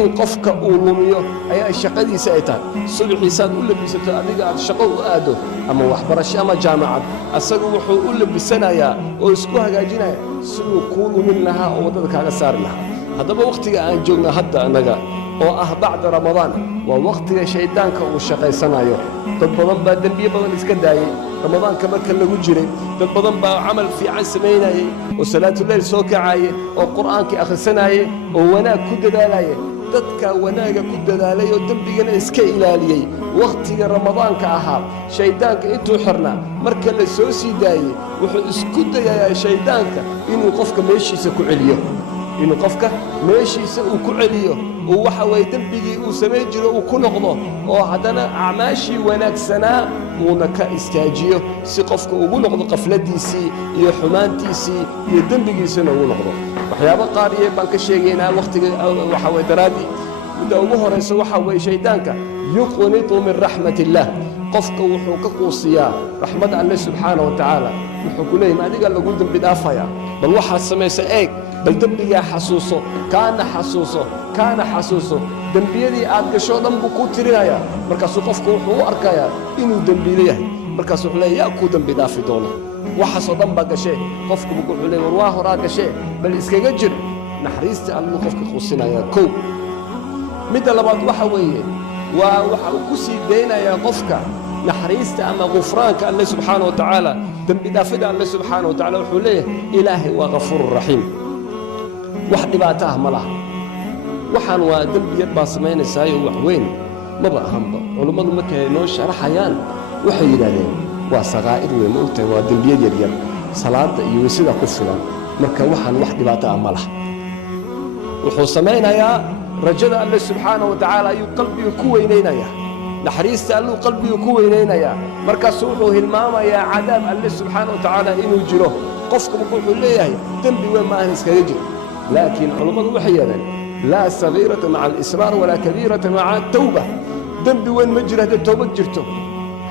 إن قفك أولوميو أي الشقدي سايتان صبحي ساد أولى بيستو أديك الشقو آدو أما وحبرش أما جامعة أسألوا وحو أولى بسنايا ويسكوها جاجينا سلو كونوا منها ووددك على سار لها هذا وقتي أن جونا هدا أنا بعد رمضان ووقت شيطانك والشقي سنايو تبضن با دنبيه بدن اسكا دايي رمضان كما كان لو جيري تبضن با عمل في عن سميناي وصلاه الليل سو كعاي وقرانك اخرسناي وانا كددالاي dadka wanaaga ku dadaalay oo dambigana iska ilaaliyay waqtiga Ramadaanka ahaa shaydaanka intuu xirna marka la soo sii daayay wuxuu isku dayayaa shaydaanka inuu qofka meeshiisa ku celiyo inuu qofka meeshiisa uu ku celiyo oo waxa way dambigii uu sameey jiro uu ku noqdo oo hadana acmaashii wanaagsanaa uu ka istaajiyo si qofka ugu noqdo qafladiisii iyo xumaantiisii iyo dambigiisana uu noqdo waxyaabo qaariye baan ka sheegaynaa waqtiga waxa way daraadi midda ugu horeysa waxa way shaydaanka yuqnitu min rahmatillah qofka wuxuu ka quusiyaa rahmad Allah subhanahu wa ta'ala wuxuu ku leeyahay adiga lagu dambi dhaafaya bal waxa sameeysa eeg bal dambiga xasuuso kaana xasuuso dambiyadii aad gasho dhan buu ku tirinaya markaas qofku wuxuu u arkayaa inuu dambiilayahay markaas wuxuu leeyahay ku dambi dhaafi doono waxa soo dhan ba gashay qofku wuxuu leeyahay waa horaa gashay bal iskaga jir naxariista Allah qofka quusinaya koow mid labaad waxa weeye waxa uu ku sii deynaya qofka naxariista ama gufraanka Allah subhanahu wa ta'ala dambi dhaafida Allah subhanahu wa ta'ala wuxuu leeyahay ilaahi waa ghafuurur rahiim wax dhibaato ah ma laha waxaan waa dambiyad baa sameynaysaa wax weyn ma baahanba culimadu markay noo sharaxayaan waxay yiraahdeen waa sagaa'ir weyn oo tahay waa dambiyad yar yar salaada iyo sida ku filan marka waxaan wax dhibaato ah ma laha wuxuu sameynayaa rajada Allah subhanahu wa ta'ala ayuu qalbiga ku weyneynaya naxariista Allah qalbiga ku weyneynaya markaas wuxuu hilmaamayaa cadaab Allah subhanahu wa ta'ala inuu jiro qofku wuxuu leeyahay dambi weyn ma aan iskaga jiro لكن علماء وحيانا لا صغيرة مع الإصرار ولا كبيرة مع التوبة دنبي وين مجرى التوبة جرته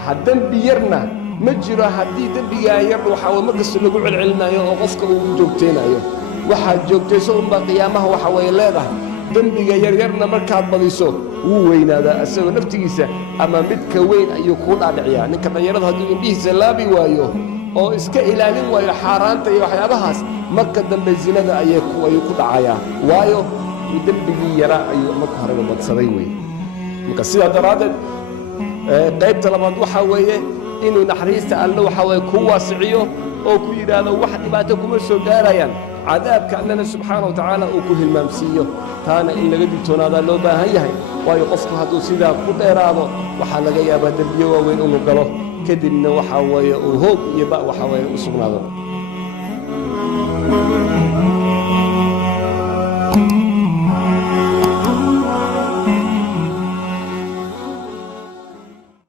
هدنبي يرنا مجرى هدي دنبي يرنا وحاول مقص اللي العلم يا وقفك وجوكتين يا واحد جوكتين سوم بقيامه وحوي لاده دنبي يرنا مركب بليسو وين هذا أسوي نفتيسه أما مدك وين يكون على عيان كما يرد هدي به زلابي وايو oo iska ilaalin waayo xaraanta iyo waxyaabahaas marka dambe zinada ay ku dhacayaan waayo dambigii yara ayuu marka hore badsaday way marka sida daraadeed qaybta labaad waxa weeye inuu naxariista Allah waxa way ku waasiciyo oo ku yiraahdo wax dhibaato kuma soo gaarayaan cadaabka Allah subhanahu wa ta'ala uu ku hilmaamsiyo taana in laga digtoonaada loo baahan yahay waayo qofku hadduu sidaa ku dheeraado waxa laga yaabaa dambiyo waaweyn inuu galo kadibna waxa weeye uu hoog iyo ba waxa weeye u sugnaado